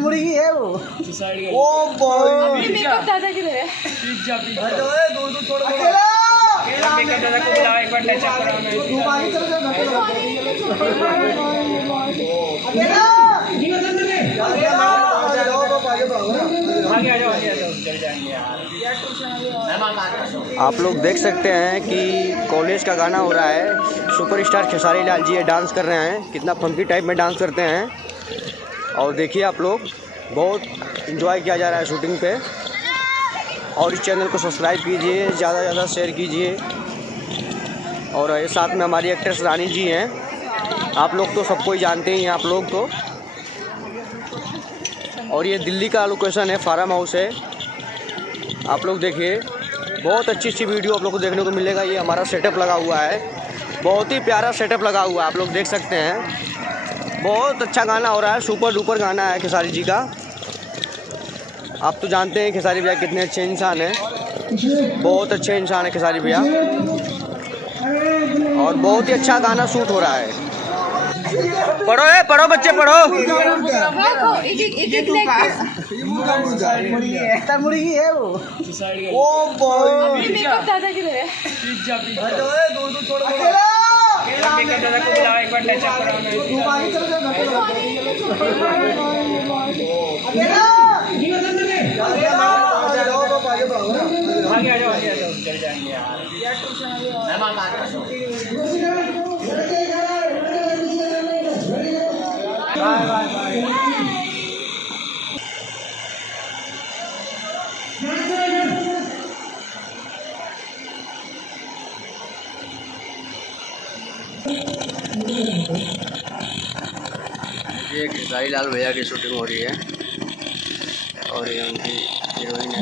मुर्गी है वो। आप लोग देख सकते हैं कि कॉलेज का गाना हो रहा है। सुपरस्टार खेसारी लाल जी ये डांस कर रहे हैं, कितना फंकी टाइप में डांस करते हैं। और देखिए आप लोग, बहुत एंजॉय किया जा रहा है शूटिंग पे। और इस चैनल को सब्सक्राइब कीजिए, ज़्यादा से ज़्यादा शेयर कीजिए। और ये साथ में हमारी एक्ट्रेस रानी जी हैं, आप लोग तो सबको ही जानते ही हैं आप लोग तो। और ये दिल्ली का लोकेशन है, फार्म हाउस है। आप लोग देखिए, बहुत अच्छी वीडियो आप लोग को देखने को मिलेगा। ये हमारा सेटअप लगा हुआ है, बहुत ही प्यारा सेटअप लगा हुआ है, आप लोग देख सकते हैं। बहुत अच्छा गाना हो रहा है, सुपर डुपर गाना है खेसारी जी का। आप तो जानते हैं खेसारी भैया कितने अच्छे इंसान हैं, बहुत अच्छे इंसान है खेसारी भैया। और बहुत ही अच्छा गाना शूट हो रहा है। पढ़ो है, पढ़ो बच्चे पढ़ो। मुर्गी है वो। ये खेसारी लाल भैया की शूटिंग हो रही है और ये उनकी हीरोइन है।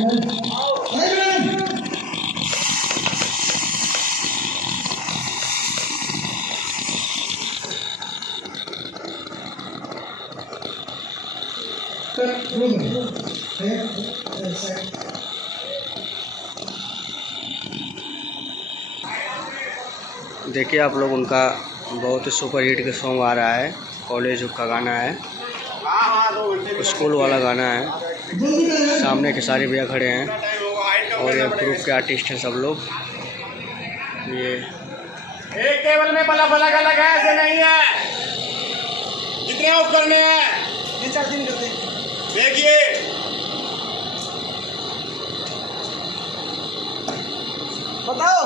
देखिए आप लोग, उनका बहुत ही सुपर हिट का सॉन्ग आ रहा है, कॉलेज का गाना है, स्कूल वाला गाना है। सामने के सारे भैया खड़े हैं और ये ग्रुप के आर्टिस्ट हैं सब लोग। ये एक टेबल में बल्ब अलग अलग है, ऐसे नहीं है। कितने ऑफ करने हैं? 3-4 दिन करते। देखिए बताओ।